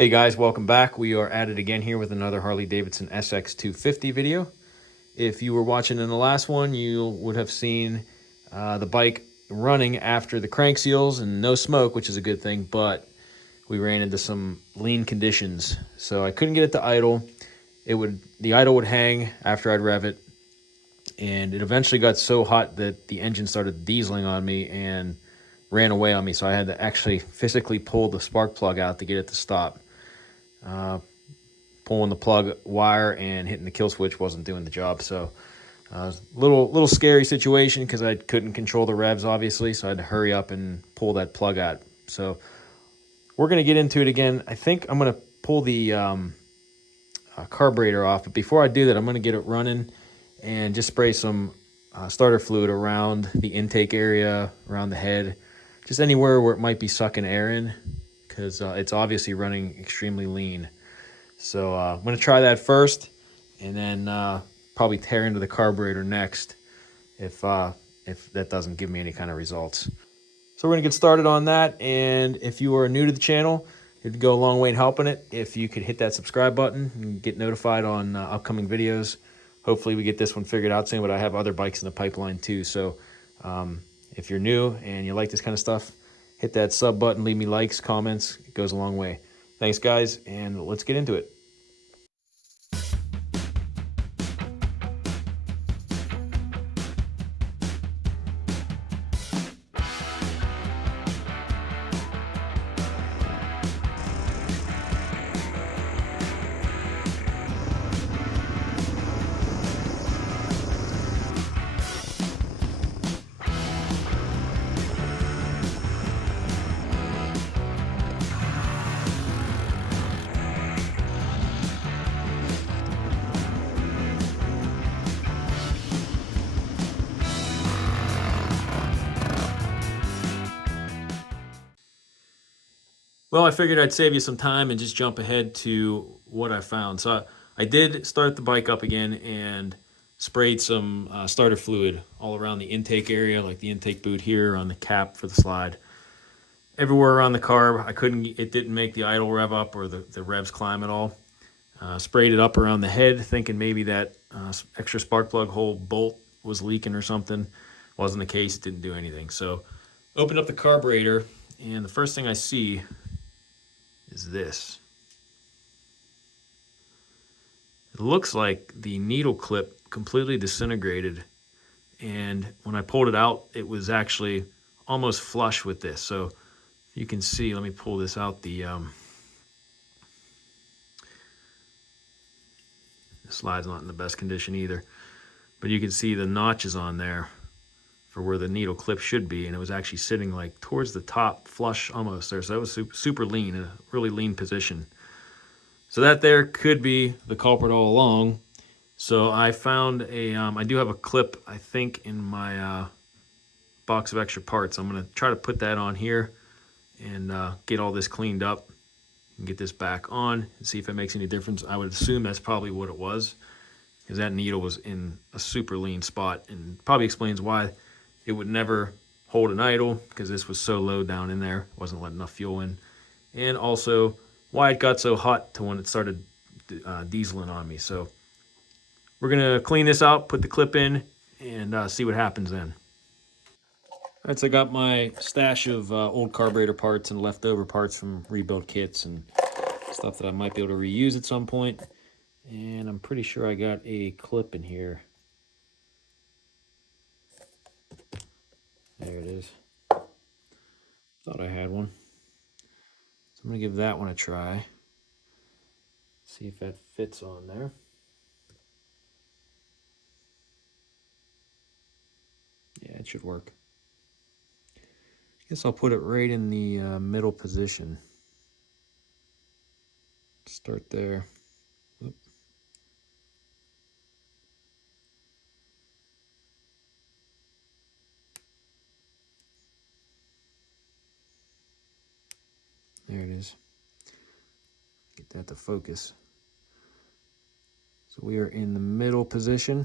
Hey guys, welcome back. We are at it again here with another Harley-Davidson SX250 video. If you were watching in the last one, you would have seen the bike running after the crank seals and no smoke, which is a good thing, but we ran into some lean conditions. So I couldn't get it to idle. The idle would hang after I'd rev it, and it eventually got so hot that the engine started dieseling on me and ran away on me. So I had to actually physically pull the spark plug out to get it to stop. Pulling the plug wire and hitting the kill switch wasn't doing the job. So little scary situation because I couldn't control the revs, obviously. So I had to hurry up and pull that plug out. So we're going to get into it again. I think I'm going to pull the carburetor off. But before I do that, I'm going to get it running and just spray some starter fluid around the intake area, around the head, just anywhere where it might be sucking air in, because it's obviously running extremely lean. So I'm going to try that first, and then probably tear into the carburetor next if that doesn't give me any kind of results. So we're going to get started on that, and if you are new to the channel, it'd go a long way in helping it if you could hit that subscribe button and get notified on upcoming videos. Hopefully we get this one figured out soon, but I have other bikes in the pipeline too. So if you're new and you like this kind of stuff, hit that sub button, leave me likes, comments. It goes a long way. Thanks, guys, and let's get into it. Well, I figured I'd save you some time and just jump ahead to what I found. So I did start the bike up again and sprayed some starter fluid all around the intake area, like the intake boot here, on the cap for the slide. Everywhere around the carb. It didn't make the idle rev up or the revs climb at all. Sprayed it up around the head, thinking maybe that extra spark plug hole bolt was leaking or something. Wasn't the case, it didn't do anything. So opened up the carburetor, and the first thing I see is this. It looks like the needle clip completely disintegrated, and when I pulled it out, it was actually almost flush with this. So you can see, let me pull this out. The slide's not in the best condition either, but you can see the notches on there for where the needle clip should be, and it was actually sitting like towards the top, flush almost there. So that was super lean, a really lean position. So that there could be the culprit all along. So I found I do have a clip, I think, in my box of extra parts. I'm gonna try to put that on here and get all this cleaned up and get this back on and see if it makes any difference. I would assume that's probably what it was, because that needle was in a super lean spot, and probably explains why it would never hold an idle, because this was so low down in there, wasn't letting enough fuel in, and also why it got so hot to when it started dieseling on me. So we're gonna clean this out, put the clip in, and see what happens then. All right, so I got my stash of old carburetor parts and leftover parts from rebuild kits and stuff that I might be able to reuse at some point. And I'm pretty sure I got a clip in here. There it is. Thought I had one. So I'm gonna give that one a try. See if that fits on there. Yeah, it should work. Guess I'll put it right in the middle position. Start there. Oop. There it is. Get that to focus. So we are in the middle position.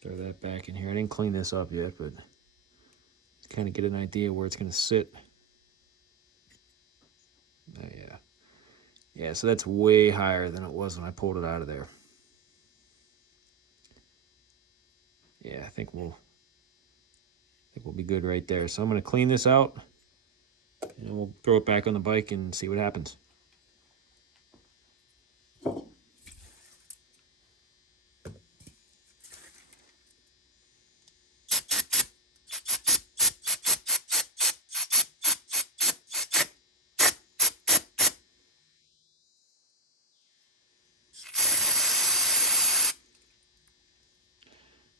Throw that back in here. I didn't clean this up yet, but kind of get an idea where it's going to sit. Yeah, so that's way higher than it was when I pulled it out of there. Yeah, I think we'll be good right there. So I'm going to clean this out, and we'll throw it back on the bike and see what happens.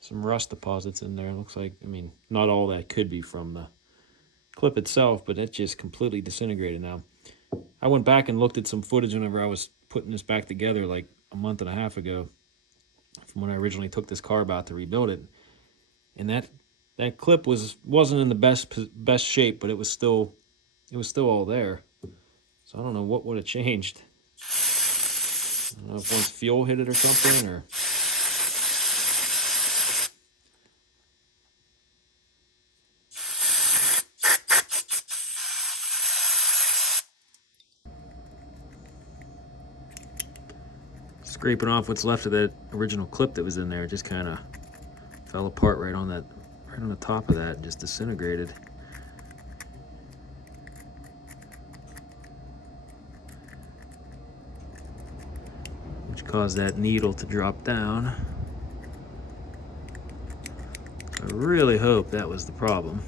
Some rust deposits in there. Looks like, I mean, not all that could be from the clip itself, but it just completely disintegrated now. I went back and looked at some footage whenever I was putting this back together like a month and a half ago from when I originally took this carb out to rebuild it. And that clip wasn't in the best shape, but it was still all there. So I don't know what would have changed. I don't know if once fuel hit it or something, or scraping off what's left of that original clip that was in there. It just kind of fell apart right on the top of that, and just disintegrated. Which caused that needle to drop down. I really hope that was the problem.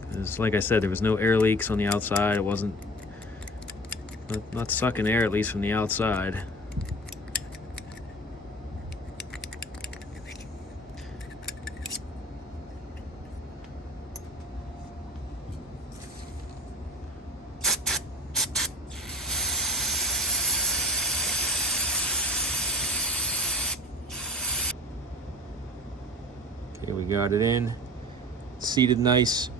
Because like I said, there was no air leaks on the outside. It wasn't not sucking air, at least from the outside. Okay, we got it in. It's seated nice.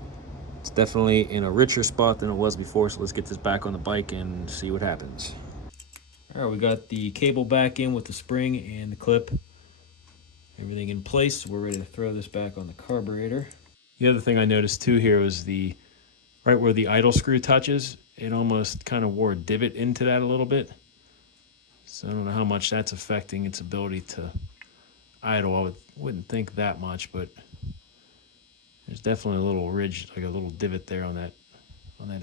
It's definitely in a richer spot than it was before, so let's get this back on the bike and see what happens. All right, we got the cable back in with the spring and the clip. Everything in place. We're ready to throw this back on the carburetor. The other thing I noticed too here was right where the idle screw touches, it almost kind of wore a divot into that a little bit. So I don't know how much that's affecting its ability to idle. I wouldn't think that much, but there's definitely a little ridge, like a little divot there on that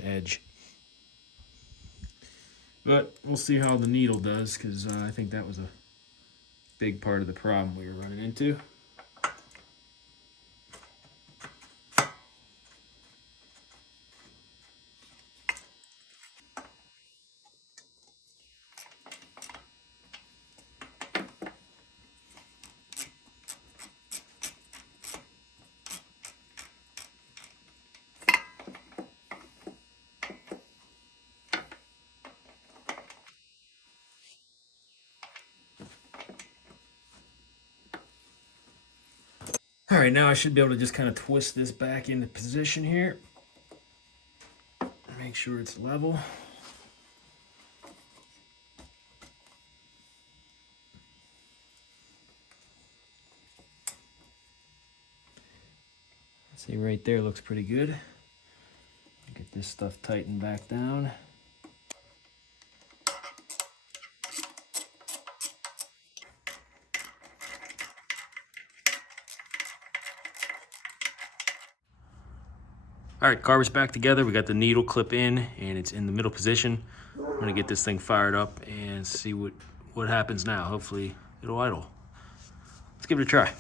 edge. But we'll see how the needle does, because I think that was a big part of the problem we were running into. All right, now I should be able to just kind of twist this back into position here. Make sure it's level. See, right there looks pretty good. Get this stuff tightened back down. All right, carburetor's back together. We got the needle clip in, and it's in the middle position. I'm gonna get this thing fired up and see what happens now. Hopefully it'll idle. Let's give it a try.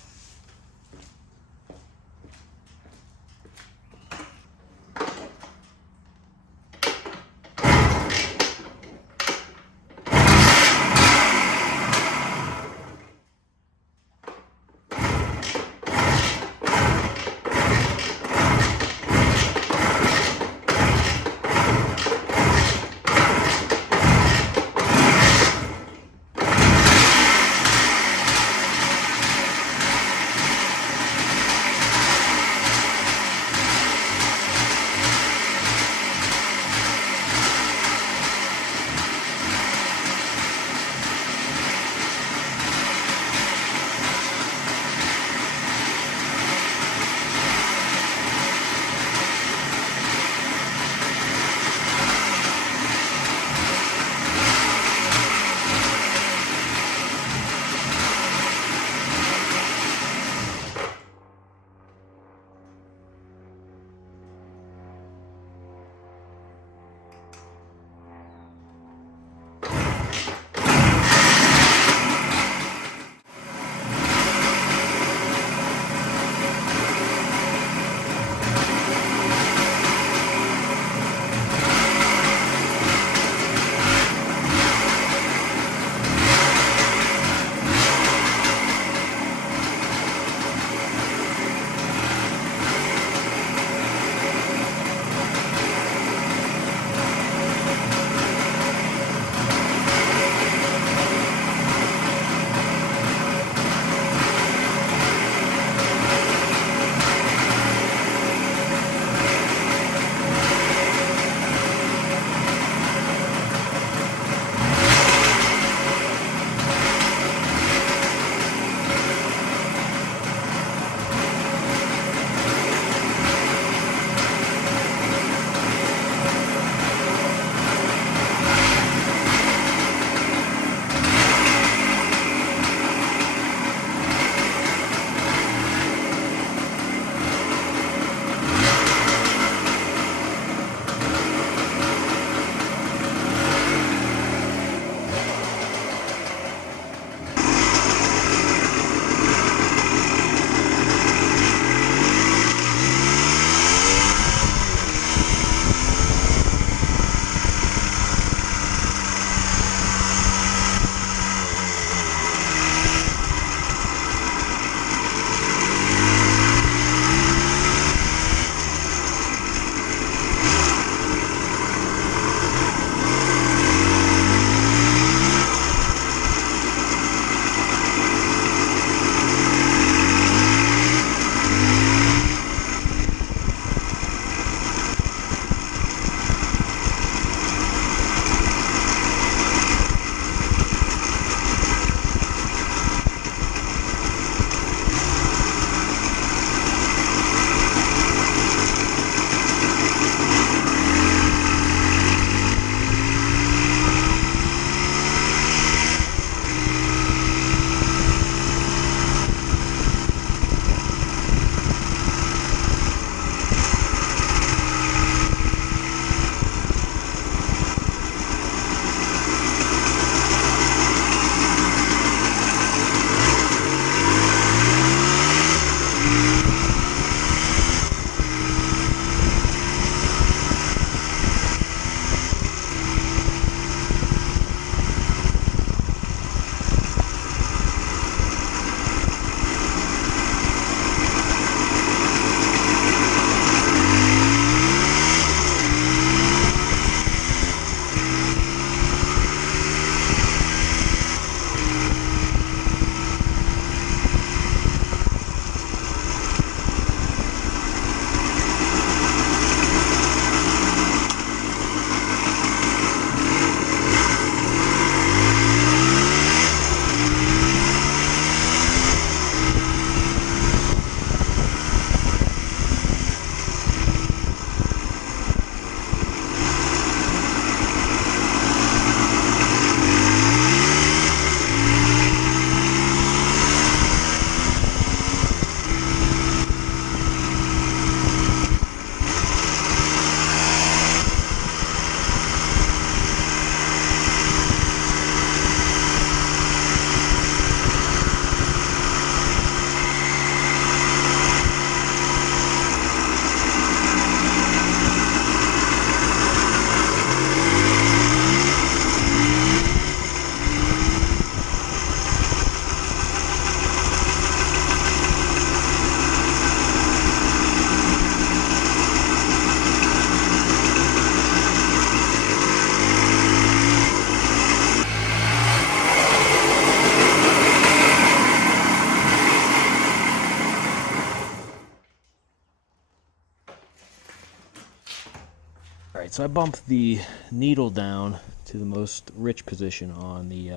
Alright, so I bumped the needle down to the most rich position on the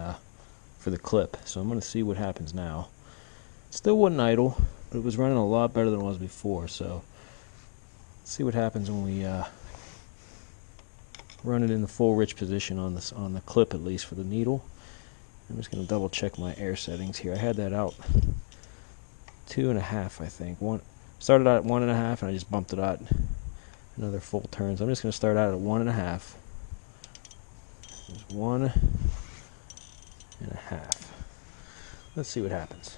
for the clip. So I'm going to see what happens now. Still wouldn't idle, but it was running a lot better than it was before. So let's see what happens when we run it in the full rich position on the clip, at least for the needle. I'm just going to double check my air settings here. I had that out 2.5, I think. Started out at 1.5, and I just bumped it out another full turn. So I'm just going to start out at 1.5. There's 1.5. Let's see what happens.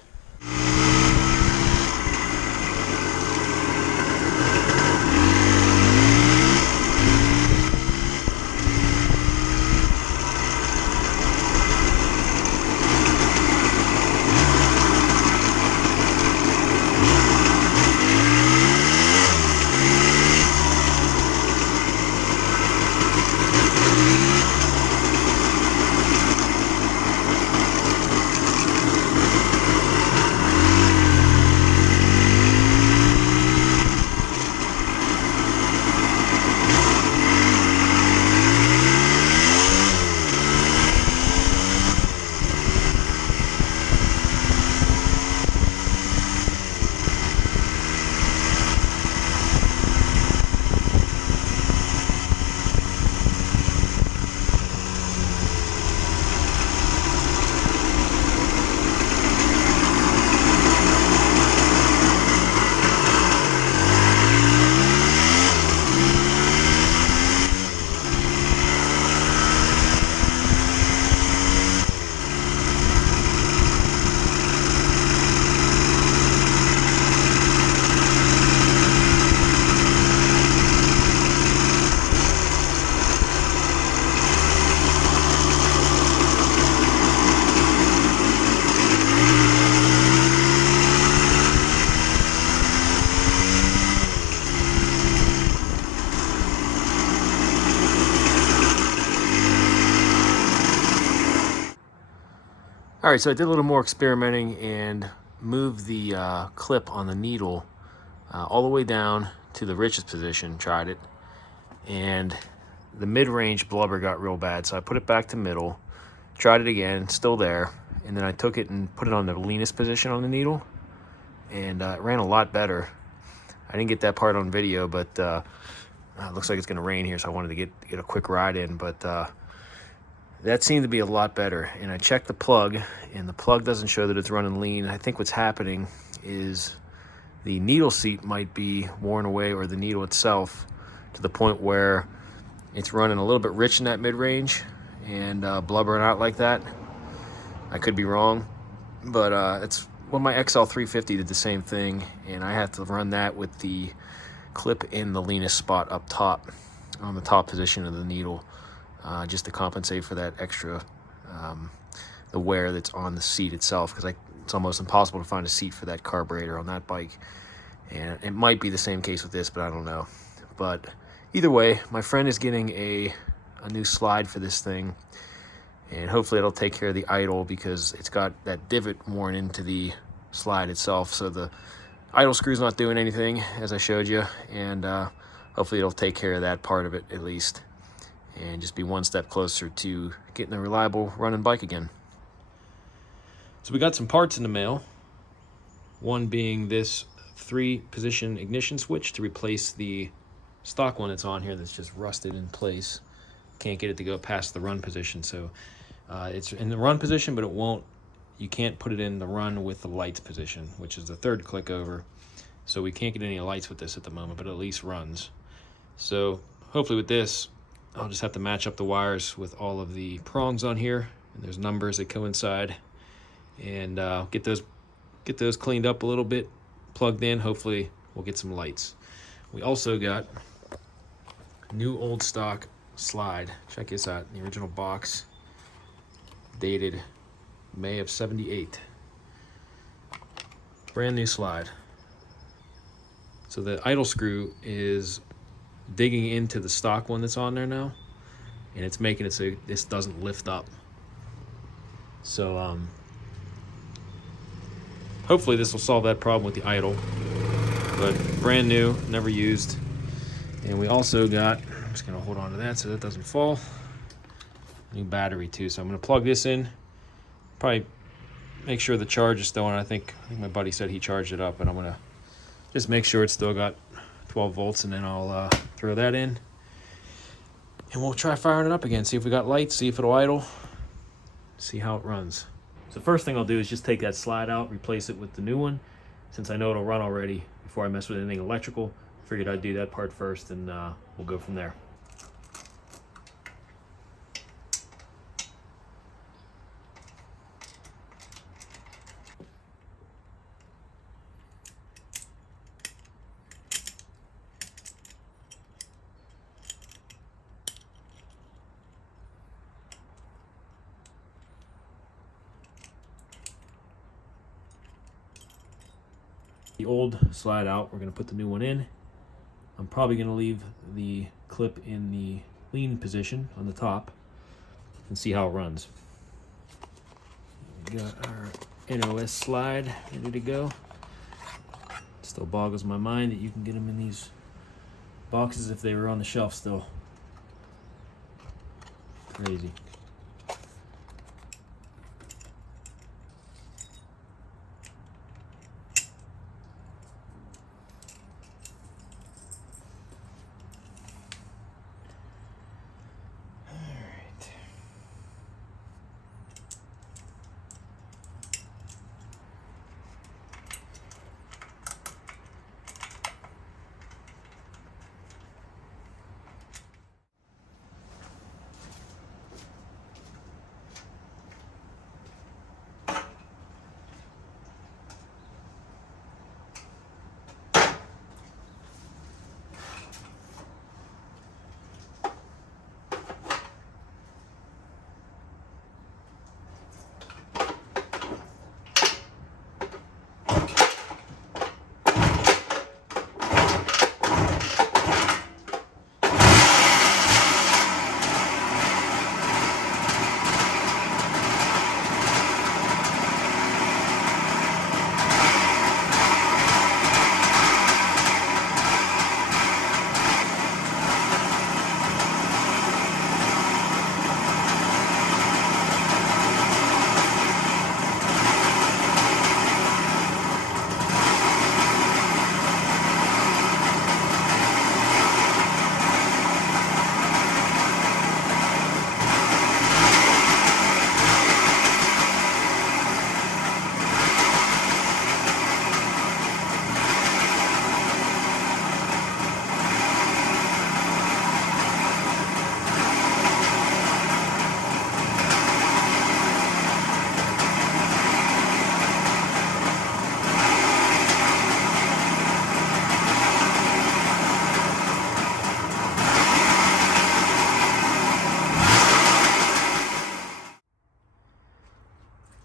Alright, so I did a little more experimenting and moved the clip on the needle all the way down to the richest position, tried it, and the mid-range blubber got real bad, so I put it back to middle, tried it again, still there, and then I took it and put it on the leanest position on the needle, and it ran a lot better. I didn't get that part on video, but it looks like it's going to rain here, so I wanted to get a quick ride in, but that seemed to be a lot better. And I checked the plug, and the plug doesn't show that it's running lean. I think what's happening is the needle seat might be worn away, or the needle itself, to the point where it's running a little bit rich in that mid-range and blubbering out like that. I could be wrong, but it's well, my XL350 did the same thing, and I had to run that with the clip in the leanest spot up top, on the top position of the needle, just to compensate for that extra the wear that's on the seat itself, because it's almost impossible to find a seat for that carburetor on that bike. And it might be the same case with this, but I don't know. But either way, my friend is getting a new slide for this thing, and hopefully it'll take care of the idle, because it's got that divot worn into the slide itself, so the idle screw's not doing anything, as I showed you, and hopefully it'll take care of that part of it at least, and just be one step closer to getting a reliable running bike again. So we got some parts in the mail, one being this 3-position ignition switch to replace the stock one that's on here that's just rusted in place. Can't get it to go past the run position, so it's in the run position, but you can't put it in the run with the lights position, which is the 3rd click over. So we can't get any lights with this at the moment, but at least runs. So hopefully with this, I'll just have to match up the wires with all of the prongs on here, and there's numbers that coincide, and get those cleaned up a little bit, plugged in. Hopefully we'll get some lights. We also got new old stock slide. Check this out, the original box, dated May of '78. Brand new slide. So the idle screw is digging into the stock one that's on there now, and it's making it so this doesn't lift up. So hopefully this will solve that problem with the idle, but brand new, never used. And we also got just gonna hold on to that so that doesn't fall. New battery too, so I'm gonna plug this in. Probably make sure the charge is still on. I think my buddy said he charged it up, but I'm gonna just make sure it's still got 12 volts, and then I'll throw that in. And we'll try firing it up again, see if we got lights, see if it'll idle, see how it runs. So first thing I'll do is just take that slide out, replace it with the new one. Since I know it'll run already before I mess with anything electrical, figured I'd do that part first, and we'll go from there. The old slide out, we're going to put the new one in. I'm probably going to leave the clip in the lean position on the top and see how it runs. We got our NOS slide ready to go. Still boggles my mind that you can get them in these boxes if they were on the shelf still. Crazy.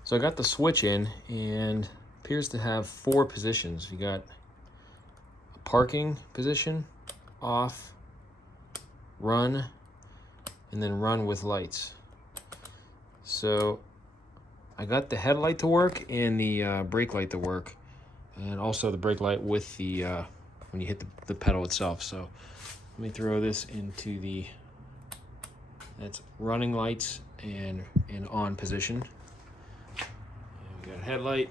So I got the switch in, and appears to have 4 positions. You got a parking position, off, run, and then run with lights. So I got the headlight to work and the brake light to work, and also the brake light with the when you hit the pedal itself. So let me throw this into the, that's running lights and on position. We got a headlight,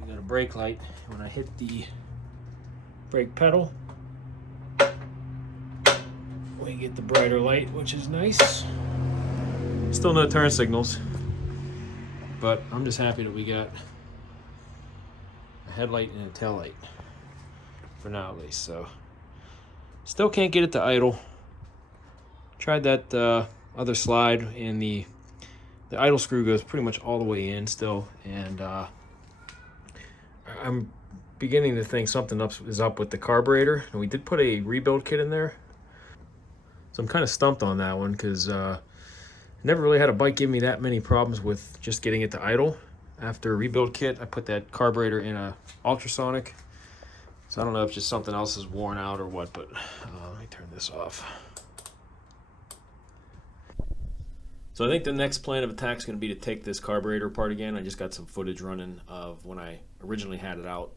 we got a brake light. When I hit the brake pedal, we get the brighter light, which is nice. Still no turn signals, but I'm just happy that we got a headlight and a tail light for now at least. So still can't get it to idle. Tried that other slide, and the idle screw goes pretty much all the way in still, and I'm beginning to think something is up with the carburetor. And we did put a rebuild kit in there, so I'm kind of stumped on that one, because never really had a bike give me that many problems with just getting it to idle. After a rebuild kit, I put that carburetor in a ultrasonic, so I don't know if just something else is worn out or what, but let me turn this off. So I think the next plan of attack is going to be to take this carburetor apart again. I just got some footage running of when I originally had it out,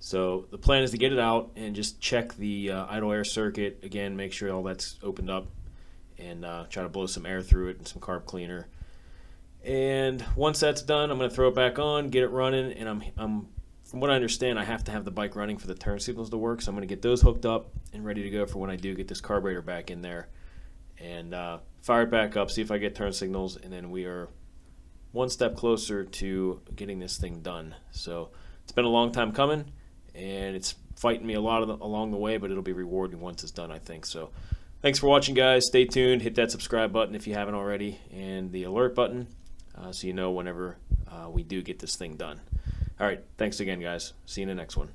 So the plan is to get it out and just check the idle air circuit again, make sure all that's opened up, and try to blow some air through it and some carb cleaner. And once that's done, I'm going to throw it back on, get it running, and I'm from what I understand, I have to have the bike running for the turn signals to work, so I'm going to get those hooked up and ready to go for when I do get this carburetor back in there, and fire it back up, see if I get turn signals, and then we are one step closer to getting this thing done. So it's been a long time coming, and it's fighting me a lot along the way, but it'll be rewarding once it's done, I think. So thanks for watching, guys. Stay tuned. Hit that subscribe button if you haven't already, and the alert button so you know whenever we do get this thing done. All right, thanks again, guys. See you in the next one.